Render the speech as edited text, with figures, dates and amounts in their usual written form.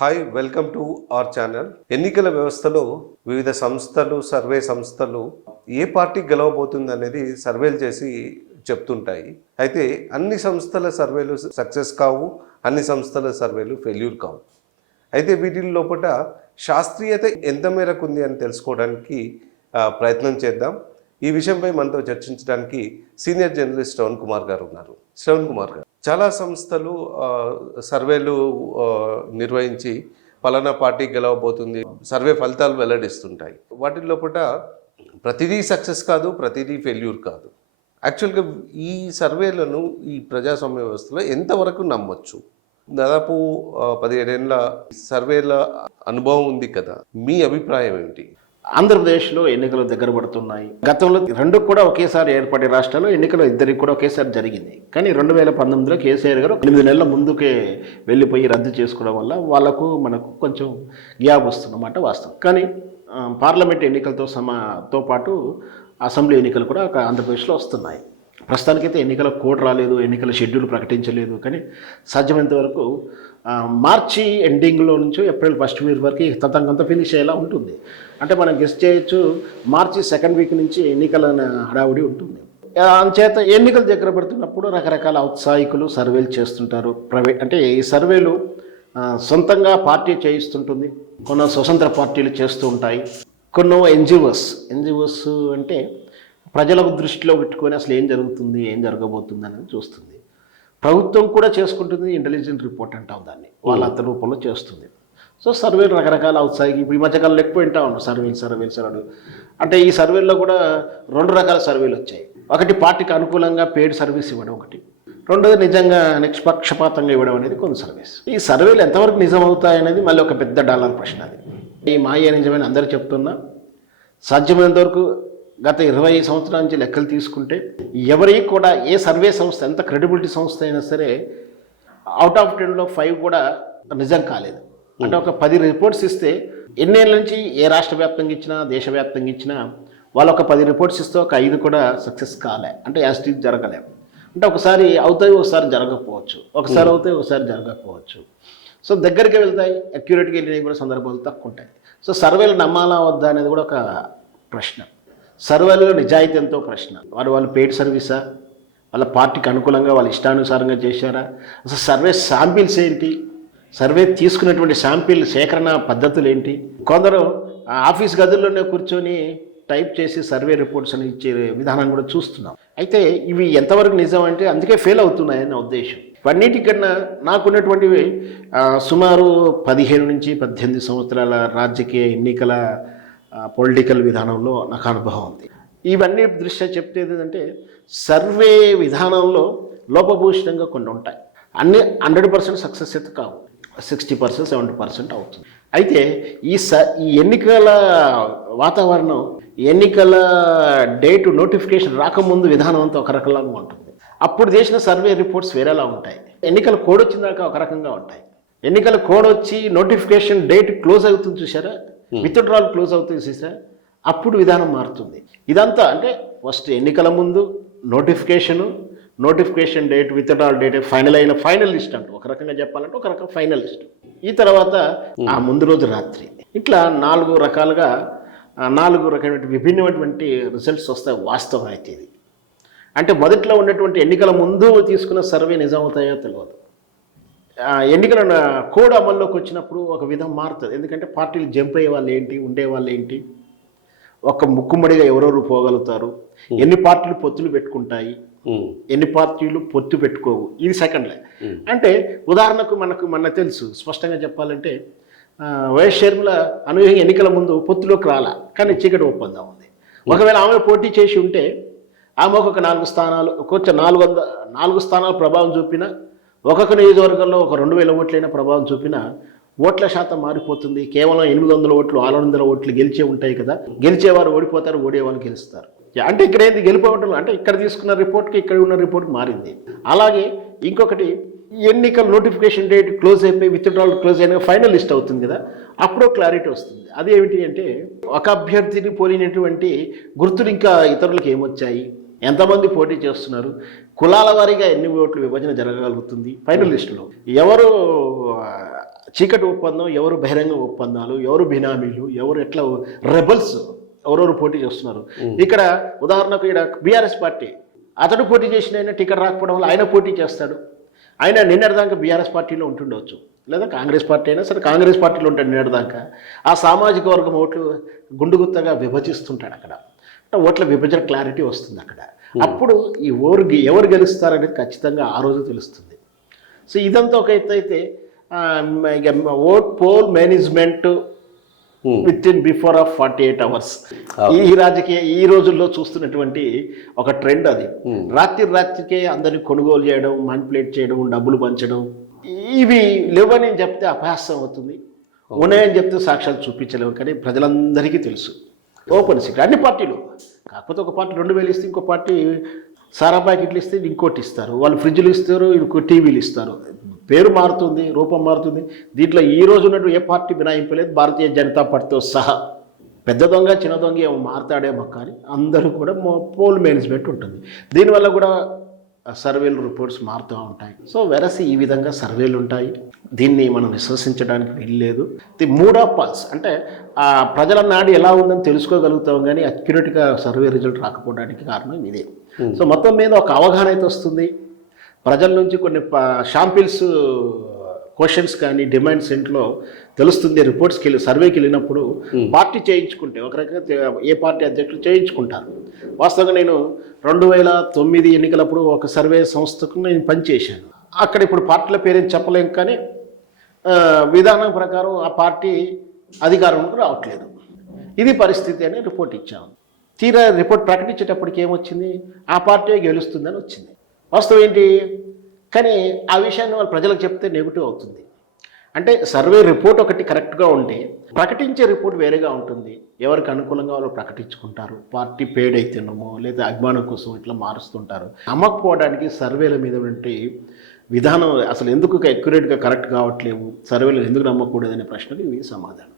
Hi welcome to our channel. ఎన్నికల వ్యవస్థలో వివిధ సంస్థలు సర్వే సంస్థలు ఏ పార్టీ గెలవబోతుంది అనేది సర్వేలు చేసి చెప్తుంటాయి. అయితే అన్ని సంస్థల సర్వేలు సక్సెస్ కావు, అన్ని సంస్థల సర్వేలు ఫెయిల్యూర్ కావు. అయితే వీటి లోపల శాస్త్రీయత ఎంత మేరకు ఉంది అని తెలుసుకోవడానికి ప్రయత్నం చేద్దాం. ఈ విషయంపై మనతో చర్చించడానికి సీనియర్ జర్నలిస్ట్ శ్రవణ్ కుమార్ గారు ఉన్నారు. శ్రవణ్ కుమార్ గారు, చాలా సంస్థలు సర్వేలు నిర్వహించి పలానా పార్టీ గెలవబోతుంది సర్వే ఫలితాలు వెల్లడిస్తుంటాయి. వాటి లోపల ప్రతిదీ సక్సెస్ కాదు, ప్రతిదీ ఫెయిల్యూర్ కాదు. యాక్చువల్గా ఈ సర్వేలను ఈ ప్రజాస్వామ్య వ్యవస్థలో ఎంతవరకు నమ్మొచ్చు? దాదాపు 17 ఏళ్ళ సర్వేల అనుభవం ఉంది కదా, మీ అభిప్రాయం ఏమిటి? ఆంధ్రప్రదేశ్లో ఎన్నికలు దగ్గర పడుతున్నాయి. గతంలో రెండు కూడా ఒకేసారి ఏర్పడే రాష్ట్రాల్లో ఎన్నికలు ఇద్దరికి కూడా ఒకేసారి జరిగింది. కానీ 2019లో కేసీఆర్ గారు 8 నెలల ముందుకే వెళ్ళిపోయి రద్దు చేసుకోవడం వల్ల వాళ్ళకు మనకు కొంచెం గ్యాప్ వస్తున్నమాట వాస్తవం. కానీ పార్లమెంట్ ఎన్నికలతో పాటు అసెంబ్లీ ఎన్నికలు కూడా ఆంధ్రప్రదేశ్లో వస్తున్నాయి. ప్రస్తుతానికైతే ఎన్నికల కోడ్ రాలేదు, ఎన్నికల షెడ్యూల్ ప్రకటించలేదు. కానీ సాధ్యమైనంత వరకు మార్చి ఎండింగ్లో నుంచి ఏప్రిల్ 1st వీక్ వరకు తతంగంత ఫినిష్ అయ్యేలా ఉంటుంది. అంటే మనం గెస్ట్ చేయొచ్చు, మార్చి 2nd వీక్ నుంచి ఎన్నికల హడావుడి ఉంటుంది. అంచేత ఎన్నికలు దగ్గర పడుతున్నప్పుడు రకరకాల ఔత్సాహికులు సర్వేలు చేస్తుంటారు. ప్రైవేట్ అంటే ఈ సర్వేలు సొంతంగా పార్టీ చేయిస్తుంటుంది, కొన్ని స్వతంత్ర పార్టీలు చేస్తూ ఉంటాయి, కొన్ని ఎన్జిఓస్ అంటే ప్రజలకు దృష్టిలో పెట్టుకొని అసలు ఏం జరుగుతుంది, ఏం జరగబోతుంది అనేది చూస్తుంది. ప్రభుత్వం కూడా చేసుకుంటుంది, ఇంటెలిజెంట్ రిపోర్ట్ అంటాం దాన్ని, వాళ్ళ అంత రూపంలో చేస్తుంది. సో సర్వేలు రకరకాల ఔత్సాహిక ఇప్పుడు ఈ మధ్యకాలంలో ఎక్కువ వింటా ఉన్నాం సర్వేలు. అంటే ఈ సర్వేల్లో కూడా 2 రకాల సర్వేలు వచ్చాయి. ఒకటి పార్టీకి అనుకూలంగా పెయిడ్ సర్వీస్ ఇవ్వడం, ఒకటి రెండోది నిజంగా నిష్పక్షపాతంగా ఇవ్వడం అనేది కొన్ని సర్వీస్. ఈ సర్వేలు ఎంతవరకు నిజం అవుతాయనేది మళ్ళీ ఒక పెద్ద డాలర్ ప్రశ్న. అది ఈ మాయ నిజమని అందరూ చెప్తున్నా, సాధ్యమైనంత వరకు గత 20 సంవత్సరాల నుంచి లెక్కలు తీసుకుంటే ఎవరికి కూడా ఏ సర్వే సంస్థ ఎంత క్రెడిబిలిటీ సంస్థ అయినా సరే అవుట్ ఆఫ్ 10లో 5 కూడా నిజం కాలేదు. అంటే ఒక 10 రిపోర్ట్స్ ఇస్తే ఎన్నేళ్ళ నుంచి ఏ రాష్ట్ర వ్యాప్తంగా ఇచ్చినా దేశవ్యాప్తంగా ఇచ్చినా వాళ్ళు ఒక 10 రిపోర్ట్స్ ఇస్తే ఒక 5 కూడా సక్సెస్ కాలే, అంటే యాస్టిక్ జరగలేము. అంటే ఒకసారి అవుతాయి, ఒకసారి జరగకపోవచ్చు, ఒకసారి అవుతాయి, ఒకసారి జరగకపోవచ్చు. సో దగ్గరికి వెళ్తాయి, అక్యురేట్గా వెళ్ళినవి కూడా సందర్భాలు తక్కువ ఉంటాయి. సో సర్వేలు నమ్మాలా వద్దా అనేది కూడా ఒక ప్రశ్న. సర్వేలో నిజాయితీ ఎంతో ప్రశ్న. వాళ్ళు పెయిడ్ సర్వీసా, వాళ్ళ పార్టీకి అనుకూలంగా వాళ్ళ ఇష్టానుసారంగా చేశారా, అసలు సర్వే శాంపిల్స్ ఏంటి, సర్వే తీసుకున్నటువంటి శాంపిల్ సేకరణ పద్ధతులు ఏంటి. కొందరు ఆఫీస్ గదుల్లోనే కూర్చొని టైప్ చేసి సర్వే రిపోర్ట్స్ అని ఇచ్చే విధానం కూడా చూస్తున్నాం. అయితే ఇవి ఎంతవరకు నిజం అంటే అందుకే ఫెయిల్ అవుతున్నాయని నా ఉద్దేశం. అన్నిటికన్నా నాకున్నటువంటివి సుమారు 15 నుంచి 18 సంవత్సరాల రాజకీయ ఎన్నికల పొలిటికల్ విధానంలో నాకు అనుభవం ఉంది. ఇవన్నీ దృష్ట్యా చెప్తేది ఏంటంటే సర్వే విధానంలో లోపభూషితంగా కొన్ని ఉంటాయి. అన్ని 100% సక్సెస్ అయితే కావు, 60% 70% అవుతుంది. అయితే ఈ ఎన్నికల వాతావరణం, ఎన్నికల డేటు నోటిఫికేషన్ రాకముందు విధానం అంతా ఒక రకంగా ఉంటుంది. అప్పుడు చేసిన సర్వే రిపోర్ట్స్ వేరేలా ఉంటాయి. ఎన్నికల కోడ్ వచ్చిందాక ఒక రకంగా ఉంటాయి. ఎన్నికల కోడ్ వచ్చి నోటిఫికేషన్ డేట్ క్లోజ్ అవుతుంది చూసారా, విత్డ్రాల్ క్లోజ్ అవుతుంది చూసారా, అప్పుడు విధానం మారుతుంది. ఇదంతా అంటే ఫస్ట్ ఎన్నికల ముందు notification date, withdrawal date, final list అంటూ ఒక రకంగా చెప్పాలంటే ఒక రకం ఫైనల్ లిస్ట్. ఈ తర్వాత ఆ ముందు రోజు రాత్రి ఇట్లా 4 రకమైన విభిన్నమైనటువంటి రిజల్ట్స్ వస్తాయి. వాస్తవం అయితే ఇది అంటే మొదట్లో ఉన్నటువంటి ఎన్నికల ముందు తీసుకున్న సర్వే నిజం అవుతాయో తెలియదు. ఎన్నికల కోడ్ అమల్లోకి వచ్చినప్పుడు ఒక విధం మారుతుంది. ఎందుకంటే పార్టీలు జంప్ అయ్యే వాళ్ళు ఏంటి, ఉండేవాళ్ళు ఏంటి, ఒక ముక్కుమ్మడిగా ఎవరెవరు పోగలుగుతారు, ఎన్ని పార్టీలు పొత్తులు పెట్టుకుంటాయి, ఎన్ని పార్టీలు పొత్తు పెట్టుకోవు, ఇది సెకండ్లే. అంటే ఉదాహరణకు మనకు తెలుసు, స్పష్టంగా చెప్పాలంటే వైఎస్ షర్మిల అనూహ్యంగా ఎన్నికల ముందు పొత్తులోకి రాలా, కానీ చీకటి ఒప్పందం ఉంది. ఒకవేళ ఆమె పోటీ చేసి ఉంటే ఆమె ఒక 4 స్థానాలు, కొంచెం 4 స్థానాలు ప్రభావం చూపినా, ఒక్కొక్క నియోజకవర్గంలో ఒక 2000 ఓట్లైనా ప్రభావం చూపినా ఓట్ల శాతం మారిపోతుంది. కేవలం 800 ఓట్లు 600 ఓట్లు గెలిచే ఉంటాయి కదా, గెలిచేవారు ఓడిపోతారు, ఓడేవాళ్ళు గెలుస్తారు. అంటే ఇక్కడ ఏంది గెలిపోవటం అంటే ఇక్కడ తీసుకున్న రిపోర్ట్కి ఇక్కడ ఉన్న రిపోర్ట్ మారింది. అలాగే ఇంకొకటి ఎన్నికల నోటిఫికేషన్ డేట్ క్లోజ్ అయిపోయి విత్డ్రాల్ క్లోజ్ అయినా ఫైనల్ లిస్ట్ అవుతుంది కదా, అప్పుడు క్లారిటీ వస్తుంది. అదేమిటి అంటే ఒక అభ్యర్థిని పోలినటువంటి గుర్తులు ఇంకా ఇతరులకు ఏమొచ్చాయి, ఎంతమంది పోటీ చేస్తున్నారు, కులాల వారీగా ఎన్ని ఓట్లు విభజన జరగగలుగుతుంది, ఫైనల్ లిస్టులో ఎవరు చీకటి ఒప్పందం, ఎవరు బహిరంగ ఒప్పందాలు, ఎవరు బినామీలు, ఎవరు ఎట్లా రెబల్స్ ఎవరెవరు పోటీ చేస్తున్నారు. ఇక్కడ ఉదాహరణకు ఇక్కడ బీఆర్ఎస్ పార్టీ అతడు పోటీ చేసిన ఆయన టికెట్ రాకపోవడం వల్ల ఆయన పోటీ చేస్తాడు. ఆయన నిన్నటిదాకా బీఆర్ఎస్ పార్టీలో ఉంటుండవచ్చు, లేదా కాంగ్రెస్ పార్టీ అయినా సరే కాంగ్రెస్ పార్టీలో ఉంటాడు నిన్నటిదాకా. ఆ సామాజిక వర్గం ఓట్లు గుండుగుత్తగా విభజిస్తుంటాడు అక్కడ. ఓట్ల విభజన క్లారిటీ వస్తుంది అక్కడ. అప్పుడు ఈ ఎవరు గెలుస్తారనేది ఖచ్చితంగా ఆ రోజు తెలుస్తుంది. సో ఇదంతా ఒక ఎత్తు అయితే vote poll management with in before of 48 hours ఈ రోజుల్లో చూస్తున్నటువంటి ఒక ట్రెండ్ అది. రాత్రికే అందరినీ కొనుగోలు చేయడం, మానిపులేట్ చేయడం, డబ్బులు పంచడం, ఇవి లేవని చెప్తే అపహాస్యం అవుతుంది, ఉన్నాయని చెప్తే సాక్ష్యాలు చూపించలేవు. కానీ ప్రజలందరికీ తెలుసు ఓపెన్ సీక్రెట్ అన్ని పార్టీలు. కాకపోతే ఒక పార్టీ 2000 ఇస్తే ఇంకో పార్టీ సారా ప్యాకెట్లు ఇస్తే ఇంకోటి ఇస్తారు, వాళ్ళు ఫ్రిడ్జ్లు ఇస్తారు, ఇంకో టీవీలు ఇస్తారు. పేరు మారుతుంది, రూపం మారుతుంది. దీంట్లో ఈ రోజు ఉన్నట్టు ఏ పార్టీ బినాయింపలేదు, భారతీయ జనతా పార్టీతో సహా. పెద్ద దొంగ చిన్న దొంగ ఏమో మారుతాడేమో, కానీ అందరూ కూడా పోల్ మేనేజ్మెంట్ ఉంటుంది. దీనివల్ల కూడా సర్వేలు రిపోర్ట్స్ మారుతూ ఉంటాయి. సో వెరసి ఈ విధంగా సర్వేలు ఉంటాయి. దీన్ని మనం విశ్వసించడానికి వీల్లేదు. ది మూడ్ ఆఫ్ పల్స్ అంటే ఆ ప్రజల నాడి ఎలా ఉందని తెలుసుకోగలుగుతాం, కానీ అక్యురేట్గా సర్వే రిజల్ట్ రాకపోవడానికి కారణం ఇదే. సో మొత్తం మీద ఒక అవగాహన అయితే వస్తుంది. ప్రజల నుంచి కొన్ని షాంపిల్స్ క్వశ్చన్స్ కానీ డిమాండ్స్ ఇంట్లో తెలుస్తుంది. రిపోర్ట్స్కి సర్వేకి వెళ్ళినప్పుడు పార్టీ చేయించుకుంటే ఒక రకంగా ఏ పార్టీ అధ్యక్షులు చేయించుకుంటారు. వాస్తవంగా నేను 2009 ఎన్నికలప్పుడు ఒక సర్వే సంస్థకు నేను పనిచేశాను. అక్కడ ఇప్పుడు పార్టీల పేరేం చెప్పలేం, కానీ విధానం ప్రకారం ఆ పార్టీ అధికారంలోకి రావట్లేదు. ఇది పరిస్థితి అని రిపోర్ట్ ఇచ్చాము. తీరా రిపోర్ట్ ప్రకటించేటప్పటికి ఏమొచ్చింది, ఆ పార్టీ గెలుస్తుందని వచ్చింది. వాస్తవం ఏంటి, కానీ ఆ విషయాన్ని వాళ్ళు ప్రజలకు చెప్తే నెగిటివ్ అవుతుంది. అంటే సర్వే రిపోర్ట్ ఒకటి కరెక్ట్గా ఉంటే ప్రకటించే రిపోర్ట్ వేరేగా ఉంటుంది. ఎవరికి అనుకూలంగా వాళ్ళు ప్రకటించుకుంటారు. పార్టీ పేడ్ అయితేనేమో లేదా అభిమానం కోసం ఇట్లా మారుస్తుంటారు. అమ్మకపోవడానికి సర్వేల మీద ఉంటే విధానం అసలు ఎందుకు అక్యురేట్గా కరెక్ట్ కావట్లేవు, సర్వేలు ఎందుకు నమ్మకూడదనే ప్రశ్నకి ఇవి సమాధానం.